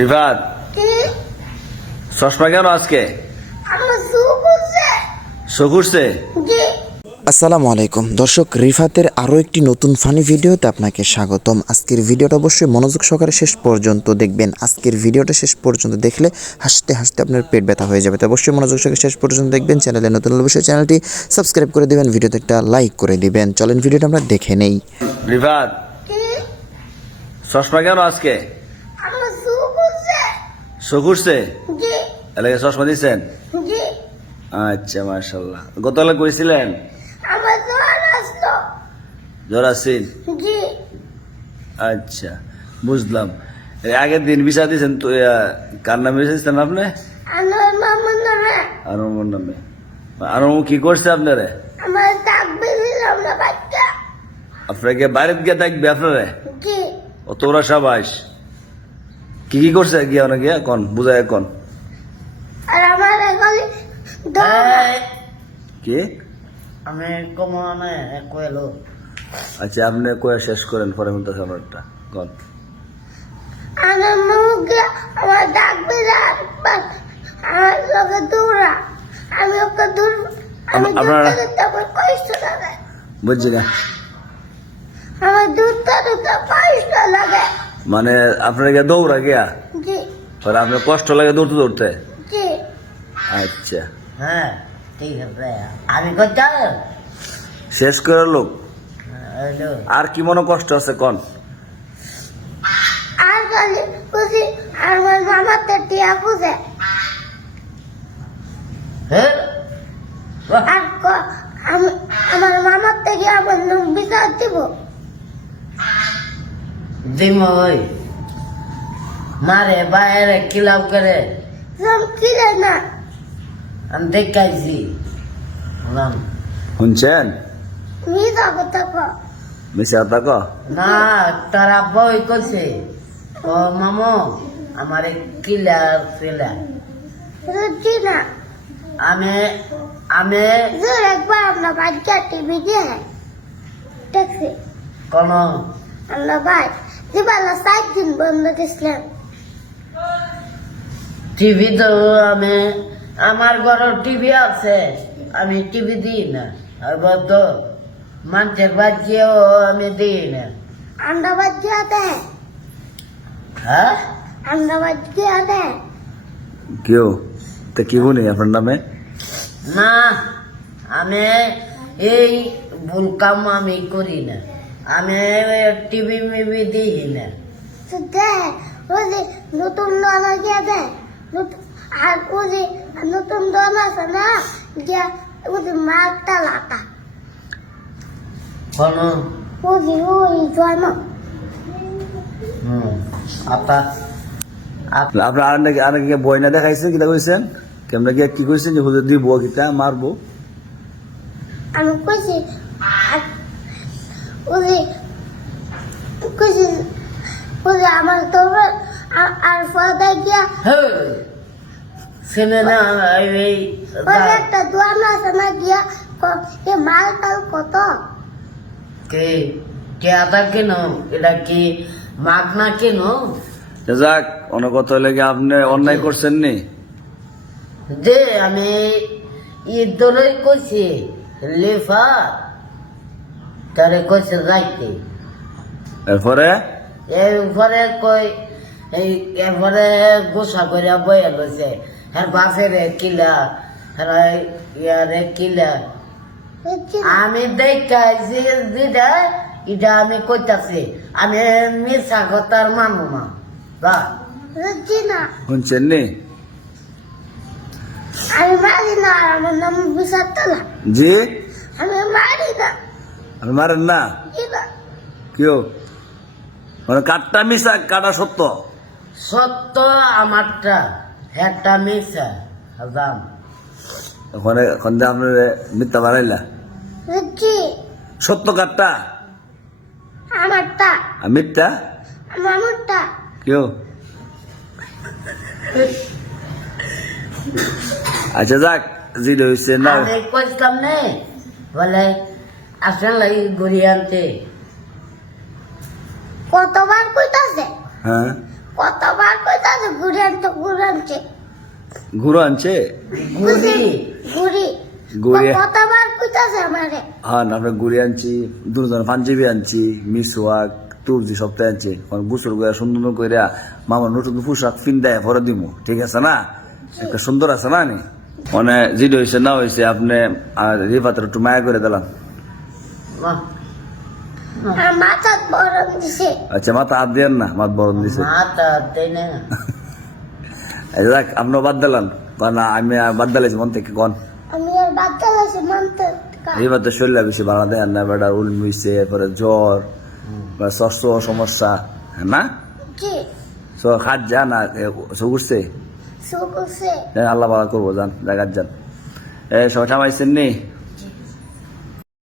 রিফাত চশমা কেন আজকে? চোখ উঠছে আসসালামু আলাইকুম। দর্শক রিফাতের আরও একটি নতুন ফানি ভিডিওতে আপনাকে স্বাগতম। আজকের ভিডিওটা অবশ্যই মনোযোগ সহকারে শেষ পর্যন্ত দেখবেন। আজকের ভিডিওটা শেষ পর্যন্ত দেখলে হাসতে হাসতে আপনার পেট ব্যথা হয়ে যাবে। তো অবশ্যই মনোযোগ সহকারে শেষ পর্যন্ত দেখবেন। চ্যানেলে নতুন হলে অবশ্যই চ্যানেলটি সাবস্ক্রাইব করে দিবেন। ভিডিওতে একটা লাইক করে দিবেন। চলেন ভিডিওটা আমরা দেখে নেই। রিফাত চশমা কেন আজকে? এলাকায় চশমা দিচ্ছেন আচ্ছা মার্শাল্লাহ গতকাল জ্বর আসছিল আচ্ছা বুঝলাম। আগের দিন বিষা দিয়েছেন তো কার নামে এসেছেন আপনি? নামে। আনম কি করছে আপনারে? আপনাকে বাইরে গিয়ে দেখবে আপনারে? জি। ও তোরা সাবাস। কি কি করছে গিয়া অনেক? কন? বুঝায় কন? আর আমার এখানে কি? আমি কমনে আচ্ছা আপনি কয়ে শেষ করেন পরে মধ্যে আমারটা কন? আমার মুখে আমার ডাক বেরিয়ে আসবার আমার লোকে দৌড়া আমি ওকে দৌড় আমি আপনারা- দৌড়তে কষ্ট লাগে বুঝছি না। আমার দৌড়তে দৌড়তে কষ্ট লাগে মানে আপনার গিয়া দৌড়া গিয়া? জি। পরে আপনার কষ্ট লাগে দৌড়তে দৌড়তে? জি। আচ্ছা। হ্যাঁ ঠিক আছে। আমি শেষ করে লোক। আর কি মনে কষ্ট আছে কন? আর আর আমার তো টিয়া খুঁজে। হ্যাঁ? আর আমি- আমার মামার থেকে আমার বিচার দিব। দিম ওই মারে বাইরে কিলাপ করে। সব খিলে না। আমি দেখাইছি। বললাম, শুনছেন? মিশা তাক না তারা বই করছে ও মামু আমার কিলা ছিলা বুঝছি না। আমি আমি। জোর একবার আমরা বাচ্চা টিভি দিয়ে দেখছি। কোন? আমরা ভাই দিবালা সাত দিন বন্ধ টিভি তো আমি আমার ঘরের টিভি আছে আমি টিভি দিই না এবার তো মানুষের বাচ্চাও আমি দিই না আমরা বাচ্চা দেয় হ্যাঁ আমরা বাচ্চা দেয় কেউ তা কি শুনি আপনার নামে না আমি এই ভুল কাম আমি করি না আমি টিভি মিভি দিই না। তো দেয় ওই যে নতুন দল গিয়ে নতুন- আর ওই যে নতুন দল আছে না গিয়া ওই যে মাছটা লাটা। কোন ওই যে ওই জন্ম। হুম আপা আপ- আপনার আর নাকি আর নাকি বই না দেখাইছেন কিটা কইছেন? কেমন গিয়া কি কইছেন যে হুজুর দিব কিটা মারবো? আমি কইছি আর ওই আমার তো আর- গিয়া না এই একটা না গিয়া ক- এ মাল টাল কত? কে কে আদা কেন? এটা কি মাগ না কেন? যাক অনেক কথা লেগে আপনি অন্যায় করছেন নি যে আমি ঈদলৈ কইছি লেফা তারে কইছে যাইতে। এরপরে? এরপরে কই এই এরপরে গোসা করে বয়ে লইছে হ্যাঁ বাসের কিলা হ্যাঁ ইয়ারে কিলা। বুঝছি না আমি দেখাইছি যেটা এটা আমি কইতাছি আমি মিশা কথার মানব না বা। শুনছেন নি? আমি মারি না আমার নাম জি? আমি মারি না। মারেন না? কেউ মানে কাঠটা মিশা কাটা সত্য? সত্য আমারটা একটা মিশা হাজাম। ওখানে এখন যে আপনার মিথ্যা বানাইলা। বুঝছি সত্য কাঠটা আমারটা। আর মিথ্যা? মামুরটা। কেউ আচ্ছা যাক জি হয়েছে না আমি কইতাম নে বলে আসলে ঘুরি আনতে। কতবার কইতাছে? হ্যাঁ। কতবার কইতাছে তো ঘুরানছে ঘুরো আনছে? ঘুরি ঘুরি। ঘুরি। কতবার কইতাছে আমারে? হ্যাঁ আপনার ঘুরে আনছি দুজন পাঞ্জাবি আনছি মিসওয়াক তুর্জি সপ্তাহে আনছি। এখন বুসুর করে সুন্দর করে মামার নতুন পোশাক ফিন দেয় পরে দিব ঠিক আছে না? একটা সুন্দর আছে না নি? মানে যেটা হয়েছে না হয়েছে আপনি আর রিফাতের একটু মায়া করে দিলাম। মা- বরণ দিছে। আচ্ছা মাথা হাত না মাত বরণ দিছে। মাথা না। আপনিও বাদ না আমি বাদ দিলাইছি মন থেকে কন। আমি আর শরীরে বেশি দেয় না বেটা এরপরে জ্বর ষষ্ঠ সমস্যা হ্যাঁ না? কি সো খাট যা না সব উঠছে? আল্লাহ ভালো করব যান জায়গার যান। এ সবাই থামাইছেন নি?